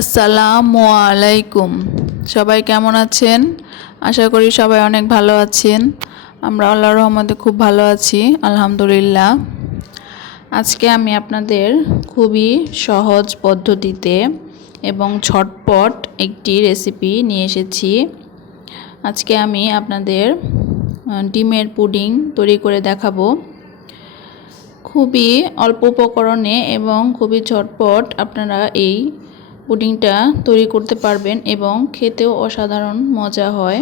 আসসালামু আলাইকুম। সবাই কেমন আছেন? আশা করি সবাই অনেক ভালো আছেন। আমরা আল্লাহর রহমতে খুব ভালো আছি, আলহামদুলিল্লাহ। আজকে আমি আপনাদের খুবই সহজ পদ্ধতিতে এবং ঝটপট একটি রেসিপি নিয়ে এসেছি। আজকে আমি আপনাদের ডিমের পুডিং তৈরি করে দেখাবো। খুবই অল্প উপকরণে এবং খুবই ঝটপট আপনারা এই পুডিংটা তৈরি করতে পারবেন এবং খেতেও অসাধারণ মজা হয়।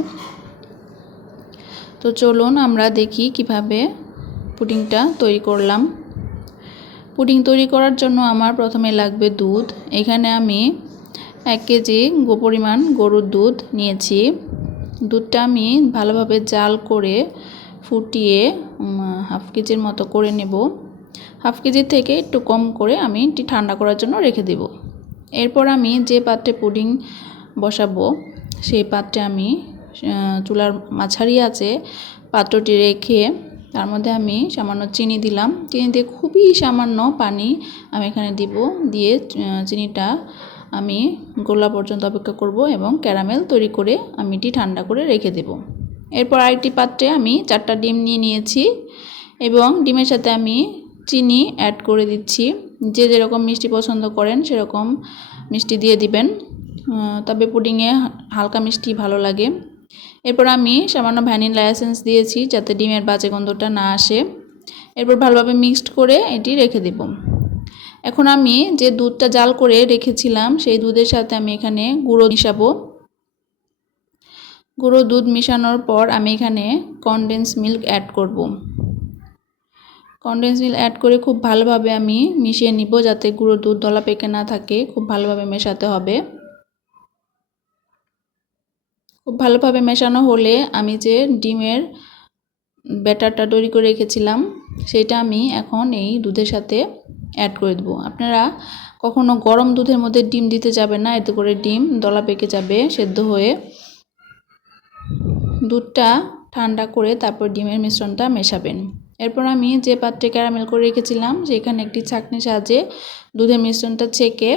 তো চলুন আমরা দেখি কিভাবে পুডিংটা তৈরি করলাম। পুডিং তৈরি করার জন্য আমার প্রথমে লাগবে দুধ। এখানে আমি 1 কেজি পরিমাণ গরুর দুধ নিয়েছি। দুধটা আমি ভালোভাবে জাল করে ফুটিয়ে হাফ কেজির মতো করে নেব। হাফ কেজির থেকে একটু কম করে আমি এটি ঠান্ডা করার জন্য রেখে দেব। এরপর আমি যে পাত্রে পুডিং বসাবো সেই পাত্রে আমি চুলার মাঝারি আছে পাত্রটি রেখে তার মধ্যে আমি সামান্য চিনি দিলাম। চিনি দিয়ে খুবই সামান্য পানি আমি এখানে দিব। দিয়ে চিনিটা আমি গোলা পর্যন্ত অপেক্ষা করব এবং ক্যারামেল তৈরি করে আমি এটি ঠান্ডা করে রেখে দেব। এরপর আরেকটি পাত্রে আমি 4টা ডিম নিয়ে নিয়েছি এবং ডিমের সাথে আমি চিনি অ্যাড করে দিচ্ছি। যে যেরকম মিষ্টি পছন্দ করেন সেরকম মিষ্টি দিয়ে দিবেন, তবে পুডিংয়ে হালকা মিষ্টি ভালো লাগে। এরপর আমি সামান্য ভ্যানিলা এসেন্স দিয়েছি যাতে ডিমের বাজে গন্ধটা না আসে। এরপর ভালোভাবে মিক্সড করে এটি রেখে দেব। এখন আমি যে দুধটা জাল করে রেখেছিলাম সেই দুধের সাথে আমি এখানে গুঁড়ো মিশাবো। গুঁড়ো দুধ মিশানোর পর আমি এখানে কনডেন্স মিল্ক অ্যাড করব। কনডেন্স মিল্ক অ্যাড করে খুব ভালোভাবে আমি মিশিয়ে নিব যাতে গুঁড়ো দুধ দলা পেকে না থাকে। খুব ভালোভাবে মেশাতে হবে। খুব ভালোভাবে মেশানো হলে আমি যে ডিমের ব্যাটারটা তৈরি করে রেখেছিলাম সেটা আমি এখন এই দুধের সাথে অ্যাড করে দেবো। আপনারা কখনো গরম দুধের মধ্যে ডিম দিতে যাবেন না, এতে করে ডিম দলা পেকে যাবে সেদ্ধ হয়ে। দুধটা ঠান্ডা করে তারপর ডিমের মিশ্রণটা মেশাবেন। এরপর আমি যে পাত্রে ক্যারামেল করে রেখেছিলাম সেখানে একটি ছাঁকনির সাহায্যে দুধের মিশ্রণটা ছেঁকে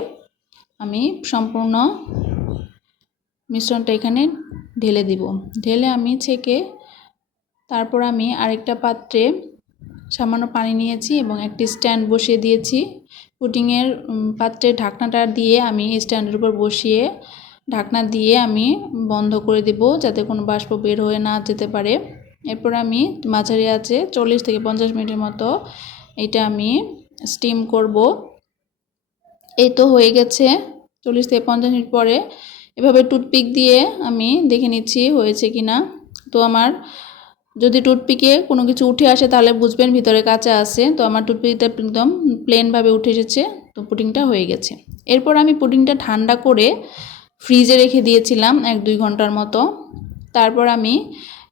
আমি সম্পূর্ণ মিশ্রণটা এখানে ঢেলে দিব। ঢেলে আমি ছেঁকে তারপর আমি আরেকটা পাত্রে সামান্য পানি নিয়েছি এবং একটি স্ট্যান্ড বসিয়ে দিয়েছি। পুডিংয়ের পাত্রে ঢাকনাটা দিয়ে আমি স্ট্যান্ডের উপর বসিয়ে ঢাকনা দিয়ে আমি বন্ধ করে দেব যাতে কোনো বাষ্প বের হয়ে না যেতে পারে। এরপর আমি মাঝারি আঁচে 40 থেকে 50 মিনিটের মতো এটা আমি স্টিম করব। এই তো হয়ে গেছে। 40 থেকে 50 মিনিট পরে এভাবে টুথপিক দিয়ে আমি দেখে নিচ্ছি হয়েছে কিনা। তো আমার যদি টুথপিকে কোনো কিছু উঠে আসে তাহলে বুঝবেন ভিতরে কাঁচা আছে। তো আমার টুথপিকটা একদম প্লেনভাবে উঠে এসেছে। তো পুডিংটা হয়ে গেছে। এরপর আমি পুডিংটা ঠান্ডা করে ফ্রিজে রেখে দিয়েছিলাম 1-2 ঘন্টার মতো। তারপর আমি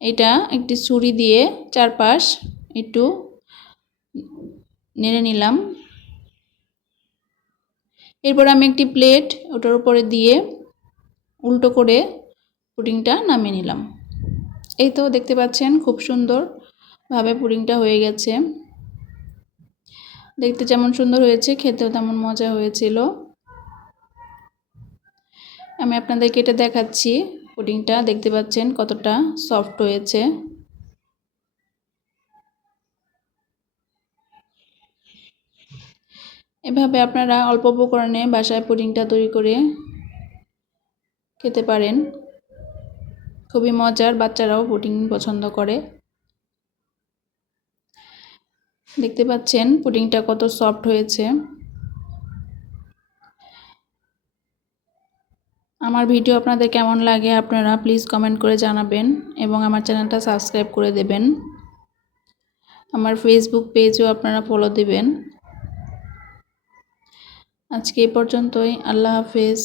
এটা একটি ছুরি দিয়ে চারপাশ একটু নেড়ে নিলাম। এরপর আমি একটি প্লেট ওটার উপরে দিয়ে উল্টো করে পুডিংটা নামিয়ে নিলাম। এই তো দেখতে পাচ্ছেন খুব সুন্দরভাবে পুডিংটা হয়ে গেছে। দেখতে যেমন সুন্দর হয়েছে খেতেও তেমন মজা হয়েছিল। আমি আপনাদেরকে এটা দেখাচ্ছি। পুডিংটা দেখতে পাচ্ছেন কতটা সফট হয়েছে। এভাবে আপনারা অল্প উপকরণে বাসায় পুডিংটা তৈরি করে খেতে পারেন। খুবই মজার, বাচ্চারাও পুডিং পছন্দ করে। দেখতে পাচ্ছেন পুডিংটা কত সফট হয়েছে। আমার ভিডিও আপনাদের কেমন লাগে আপনারা প্লিজ কমেন্ট করে জানাবেন এবং আমার চ্যানেলটা সাবস্ক্রাইব করে দেবেন। আমার ফেসবুক পেজও আপনারা ফলো দেবেন। আজকে এই পর্যন্তই। আল্লাহ হাফেজ।